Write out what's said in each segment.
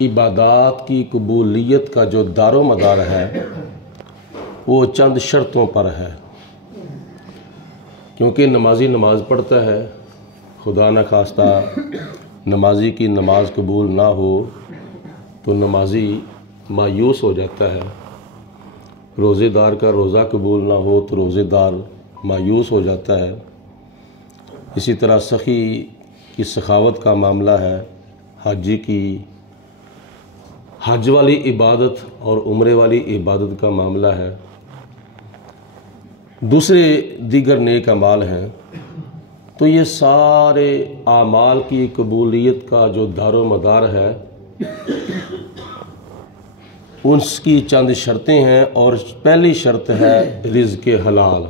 عبادات کی قبولیت کا جو دار و مدار ہے وہ چند شرطوں پر ہے، کیونکہ نمازی نماز پڑھتا ہے، خدا نخواستہ نمازی کی نماز قبول نہ ہو تو نمازی مایوس ہو جاتا ہے، روزے دار کا روزہ قبول نہ ہو تو روزے دار مایوس ہو جاتا ہے۔ اسی طرح سخی کی سخاوت کا معاملہ ہے، حاجی کی حج والی عبادت اور عمرے والی عبادت کا معاملہ ہے، دوسرے دیگر نیک اعمال ہیں۔ تو یہ سارے اعمال کی قبولیت کا جو دار و مدار ہے اس کی چند شرطیں ہیں، اور پہلی شرط ہے رزق حلال۔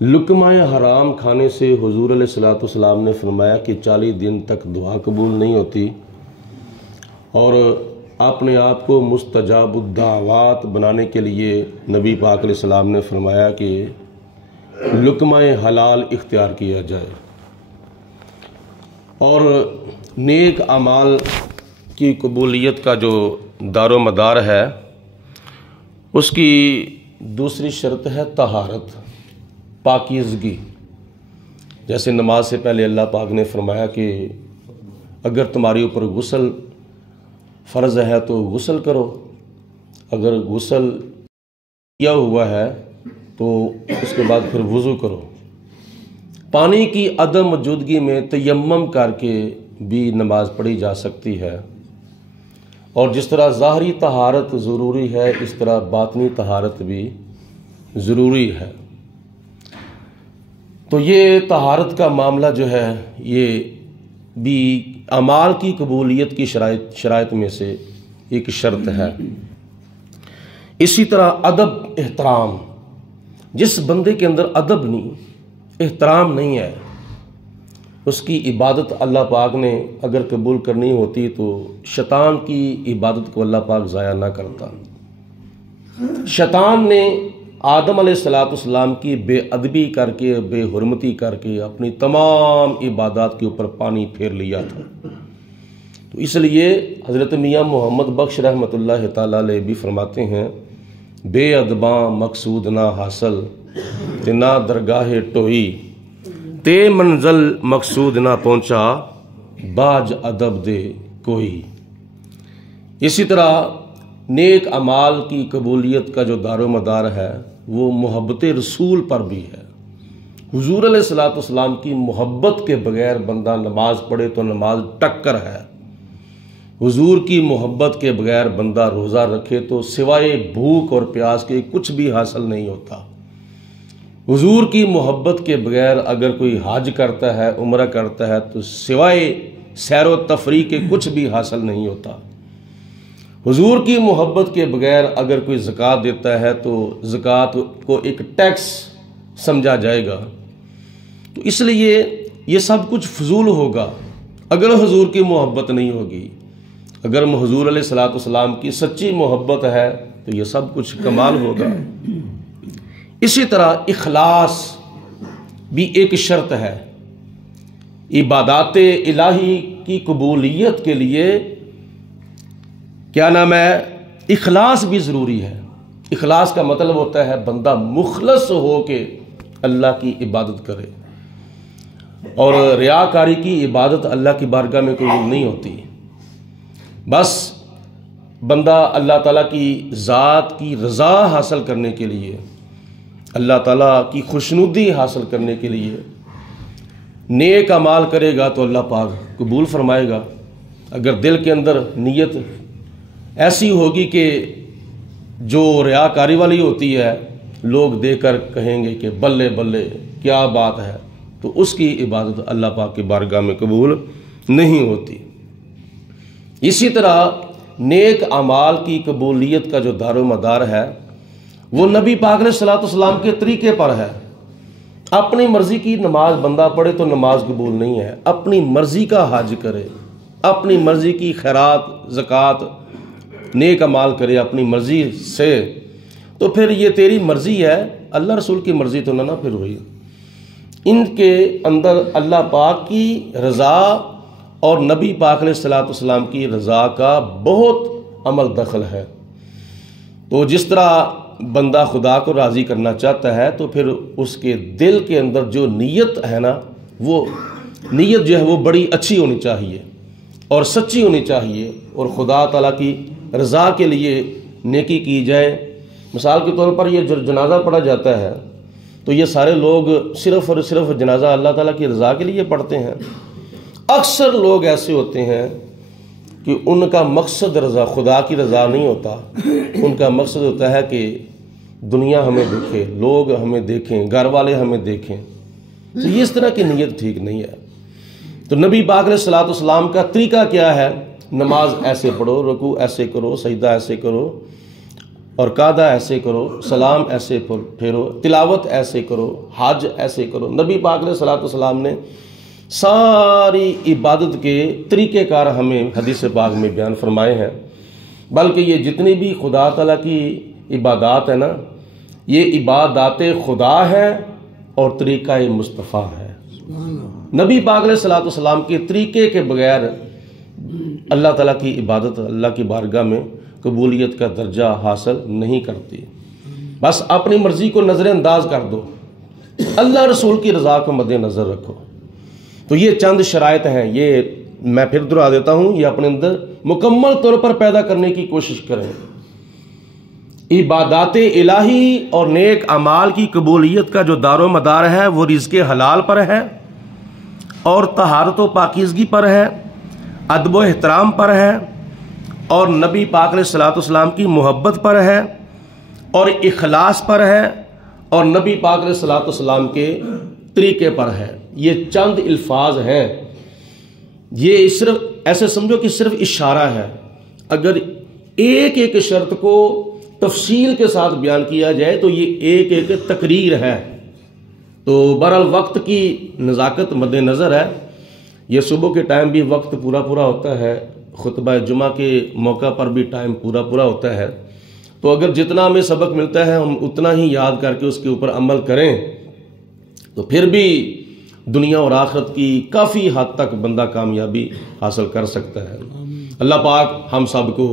لقمہ حرام کھانے سے حضور علیہ الصلوۃ والسلام نے فرمایا کہ 40 دن تک دعا قبول نہیں ہوتی، اور اپنے آپ کو مستجاب الدعوات بنانے کے لیے نبی پاک علیہ السلام نے فرمایا کہ لقمہ حلال اختیار کیا جائے۔ اور نیک اعمال کی قبولیت کا جو دار و مدار ہے اس کی دوسری شرط ہے طہارت، پاکیزگی۔ جیسے نماز سے پہلے اللہ پاک نے فرمایا کہ اگر تمہاری اوپر غسل فرض ہے تو غسل کرو، اگر غسل کیا ہوا ہے تو اس کے بعد پھر وضو کرو۔ پانی کی عدم موجودگی میں تیمم کر کے بھی نماز پڑھی جا سکتی ہے، اور جس طرح ظاہری طہارت ضروری ہے اس طرح باطنی طہارت بھی ضروری ہے۔ تو یہ طہارت کا معاملہ جو ہے یہ بھی اعمال کی قبولیت کی شرائط میں سے ایک شرط ہے۔ اسی طرح ادب، احترام۔ جس بندے کے اندر ادب نہیں، احترام نہیں ہے، اس کی عبادت اللہ پاک نے اگر قبول کرنی ہوتی تو شیطان کی عبادت کو اللہ پاک ضائع نہ کرتا۔ شیطان نے آدم علیہ السلام کی بے ادبی کر کے، بے حرمتی کر کے اپنی تمام عبادات کے اوپر پانی پھیر لیا تھا۔ تو اس لیے حضرت میاں محمد بخش رحمۃ اللہ تعالیٰ علیہ بھی فرماتے ہیں، بے ادباں مقصود نہ حاصل تے نہ درگاہ ٹوئی، تے منزل مقصود نہ پہنچا باج ادب دے کوئی۔ اسی طرح نیک اعمال کی قبولیت کا جو دار و مدار ہے وہ محبت رسول پر بھی ہے۔ حضور علیہ الصلوۃ والسلام کی محبت کے بغیر بندہ نماز پڑھے تو نماز ٹکر ہے، حضور کی محبت کے بغیر بندہ روزہ رکھے تو سوائے بھوک اور پیاس کے کچھ بھی حاصل نہیں ہوتا۔ حضور کی محبت کے بغیر اگر کوئی حج کرتا ہے، عمرہ کرتا ہے تو سوائے سیر و تفریح کے کچھ بھی حاصل نہیں ہوتا۔ حضور کی محبت کے بغیر اگر کوئی زکوٰۃ دیتا ہے تو زکوٰۃ کو ایک ٹیکس سمجھا جائے گا۔ تو اس لیے یہ سب کچھ فضول ہوگا اگر حضور کی محبت نہیں ہوگی۔ اگر حضور علیہ الصلوۃ والسلام کی سچی محبت ہے تو یہ سب کچھ کمال ہوگا۔ اسی طرح اخلاص بھی ایک شرط ہے۔ عبادات الہی کی قبولیت کے لیے کیا نام ہے، اخلاص بھی ضروری ہے۔ اخلاص کا مطلب ہوتا ہے بندہ مخلص ہو کے اللہ کی عبادت کرے، اور ریاکاری کی عبادت اللہ کی بارگاہ میں قبول نہیں ہوتی۔ بس بندہ اللہ تعالیٰ کی ذات کی رضا حاصل کرنے کے لیے، اللہ تعالیٰ کی خوشنودی حاصل کرنے کے لیے نیک اعمال کرے گا تو اللہ پاک قبول فرمائے گا۔ اگر دل کے اندر نیت ایسی ہوگی کہ جو ریاکاری والی ہوتی ہے، لوگ دیکھ کر کہیں گے کہ بلے بلے کیا بات ہے، تو اس کی عبادت اللہ پاک کی بارگاہ میں قبول نہیں ہوتی۔ اسی طرح نیک اعمال کی قبولیت کا جو دار و مدار ہے وہ نبی پاک علیہ الصلوۃ والسلام کے طریقے پر ہے۔ اپنی مرضی کی نماز بندہ پڑھے تو نماز قبول نہیں ہے، اپنی مرضی کا حج کرے، اپنی مرضی کی خیرات، زکوٰۃ، نیک اعمال کرے اپنی مرضی سے، تو پھر یہ تیری مرضی ہے، اللہ رسول کی مرضی تو نہ پھر ہوئی۔ ان کے اندر اللہ پاک کی رضا اور نبی پاک علیہ الصلوۃ والسلام کی رضا کا بہت عمل دخل ہے۔ تو جس طرح بندہ خدا کو راضی کرنا چاہتا ہے تو پھر اس کے دل کے اندر جو نیت ہے نا، وہ نیت جو ہے وہ بڑی اچھی ہونی چاہیے اور سچی ہونی چاہیے، اور خدا تعالیٰ کی رضا کے لیے نیکی کی جائے۔ مثال کے طور پر یہ جنازہ پڑھا جاتا ہے تو یہ سارے لوگ صرف اور صرف جنازہ اللہ تعالیٰ کی رضا کے لیے پڑھتے ہیں؟ اکثر لوگ ایسے ہوتے ہیں کہ ان کا مقصد رضا خدا کی رضا نہیں ہوتا، ان کا مقصد ہوتا ہے کہ دنیا ہمیں دیکھے، لوگ ہمیں دیکھیں، گھر والے ہمیں دیکھیں۔ تو یہ اس طرح کی نیت ٹھیک نہیں ہے۔ تو نبی پاک علیہ الصلوۃ والسلام کا طریقہ کیا ہے؟ نماز ایسے پڑھو، رکوع ایسے کرو، سجدہ ایسے کرو، اور قعدہ ایسے کرو، سلام ایسے پھیرو، تلاوت ایسے کرو، حج ایسے کرو۔ نبی پاک علیہ الصلوۃ والسلام نے ساری عبادت کے طریقہ کار ہمیں حدیث پاک میں بیان فرمائے ہیں، بلکہ یہ جتنی بھی خدا تعالیٰ کی عبادات ہیں نا، یہ عبادات خدا ہے اور طریقہ مصطفیٰ ہے۔ نبی پاک علیہ الصلوۃ والسلام کے طریقے کے بغیر اللہ تعالیٰ کی عبادت اللہ کی بارگاہ میں قبولیت کا درجہ حاصل نہیں کرتی۔ بس اپنی مرضی کو نظر انداز کر دو، اللہ رسول کی رضا کو مد نظر رکھو۔ تو یہ چند شرائط ہیں، یہ میں پھر دہرا دیتا ہوں، یہ اپنے اندر مکمل طور پر پیدا کرنے کی کوشش کریں۔ عبادات الہی اور نیک اعمال کی قبولیت کا جو دار و مدار ہے وہ رزق حلال پر ہے، اور طہارت و پاکیزگی پر ہے، ادب و احترام پر ہے، اور نبی پاک علیہ الصلوۃ والسلام کی محبت پر ہے، اور اخلاص پر ہے، اور نبی پاک علیہ الصلوۃ والسلام کے طریقے پر ہے۔ یہ چند الفاظ ہیں، یہ صرف ایسے سمجھو کہ صرف اشارہ ہے۔ اگر ایک ایک شرط کو تفصیل کے ساتھ بیان کیا جائے تو یہ ایک ایک تقریر ہے۔ تو بہرحال وقت کی نزاکت مد نظر ہے، یہ صبح کے ٹائم بھی وقت پورا ہوتا ہے، خطبہ جمعہ کے موقع پر بھی ٹائم پورا ہوتا ہے، تو اگر جتنا ہمیں سبق ملتا ہے ہم اتنا ہی یاد کر کے اس کے اوپر عمل کریں تو پھر بھی دنیا اور آخرت کی کافی حد تک بندہ کامیابی حاصل کر سکتا ہے۔ اللہ پاک ہم سب کو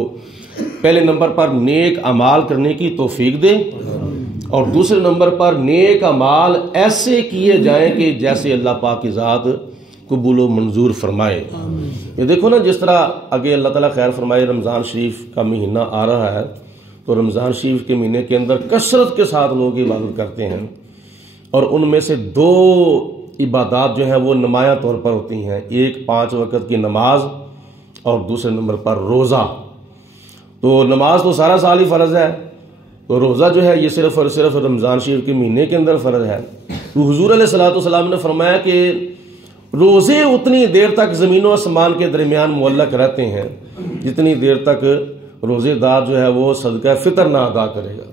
پہلے نمبر پر نیک اعمال کرنے کی توفیق دے، اور دوسرے نمبر پر نیک اعمال ایسے کیے جائیں کہ جیسے اللہ پاک کی ذات قبول و منظور فرمائے۔ یہ دیکھو نا، جس طرح آگے اللہ تعالیٰ خیر فرمائے، رمضان شریف کا مہینہ آ رہا ہے، تو رمضان شریف کے مہینے کے اندر کثرت کے ساتھ لوگ عبادت کرتے ہیں، اور ان میں سے دو عبادات جو ہیں وہ نمایاں طور پر ہوتی ہیں، ایک 5 وقت کی نماز اور دوسرے نمبر پر روزہ۔ تو نماز تو سارا سال ہی فرض ہے، تو روزہ جو ہے یہ صرف اور صرف رمضان شریف کے مہینے کے اندر فرض ہے۔ تو حضور علیہ الصلوۃ والسلام نے فرمایا کہ روزے اتنی دیر تک زمین و آسمان کے درمیان معلق رہتے ہیں جتنی دیر تک روزے دار جو ہے وہ صدقہ فطر نہ ادا کرے گا۔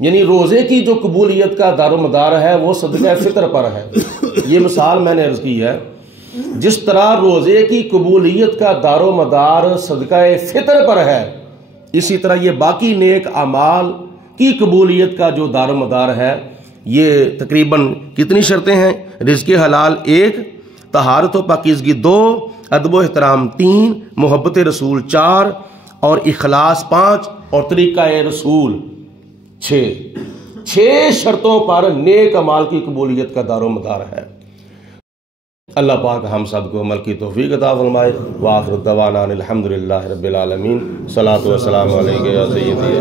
یعنی روزے کی جو قبولیت کا دار و مدار ہے وہ صدقہ فطر پر ہے۔ یہ مثال میں نے عرض کی ہے، جس طرح روزے کی قبولیت کا دار و مدار صدقہ فطر پر ہے، اسی طرح یہ باقی نیک اعمال کی قبولیت کا جو دار و مدار ہے یہ تقریباً کتنی شرطیں ہیں؟ رزق حلال 1، طہارت و پاکیزگی 2، ادب و احترام 3، محبت رسول 4، اور اخلاص 5، اور طریقہ رسول 6 شرطوں پر نیک اعمال کی قبولیت کا دار و مدار ہے۔ اللہ پاک ہم سب کو عمل کی توفیق عطا فرمائے۔ وآخر دعوانا الحمدللہ رب العالمین۔ صلاۃ و سلام علیک یا سیدی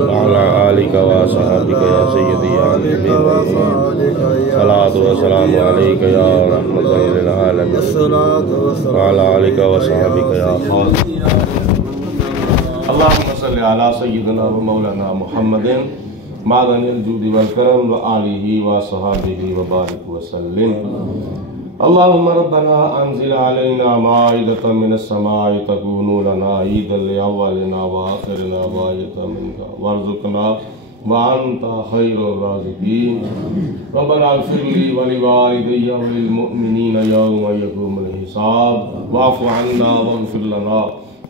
وعلی آلک و صحابک یا سیدی یا نبی، صلاۃ و سلام علیک یا رحمۃ للعالمین وعلی آلک و صحابک یا خالد۔ اللہم صلی علی سیدنا و مولانا محمد معدن الجود والکرم وآلہ وصحابہ وبارک وسلم۔ اللہم ربنا انزل علینا مائدۃ من السماء تکون لنا عیدا لأولنا وآخرنا وآیۃ منک وارزقنا وانت خیر الرازقین۔ ربنا اغفر لی ولوالدی وللمؤمنین یوم یقوم الحساب، واعف عنا واغفر لنا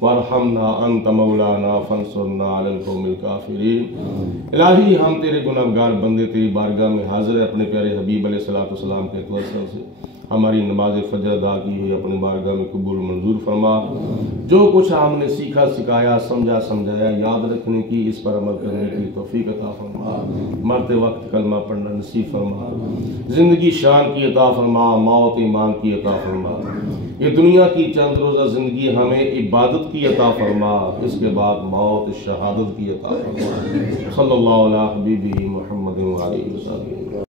وارحمنا انت مولانا فانصرنا علی القوم الکافرین۔ الہی ہم تیرے گنہگار بندے تیری بارگاہ میں حاضر ہیں، اپنے پیارے حبیب علیہ الصلوۃ والسلام کے توسل سے ہماری نماز فجر ادا کی ہوئی اپنی بارگاہ میں قبول منظور فرما، جو کچھ ہم نے سیکھا سکھایا سمجھا سمجھایا یاد رکھنے کی اس پر عمل کرنے کی توفیق عطا فرما، مرتے وقت کلمہ پڑھنا نصیب فرما، زندگی شان کی عطا فرما، موت ایمان کی عطا فرما، یہ دنیا کی چند روزہ زندگی ہمیں عبادت کی عطا فرما، اس کے بعد موت شہادت کی عطا فرما۔ صلی اللہ علیہ حبیبہ محمد وآلہ وسلم۔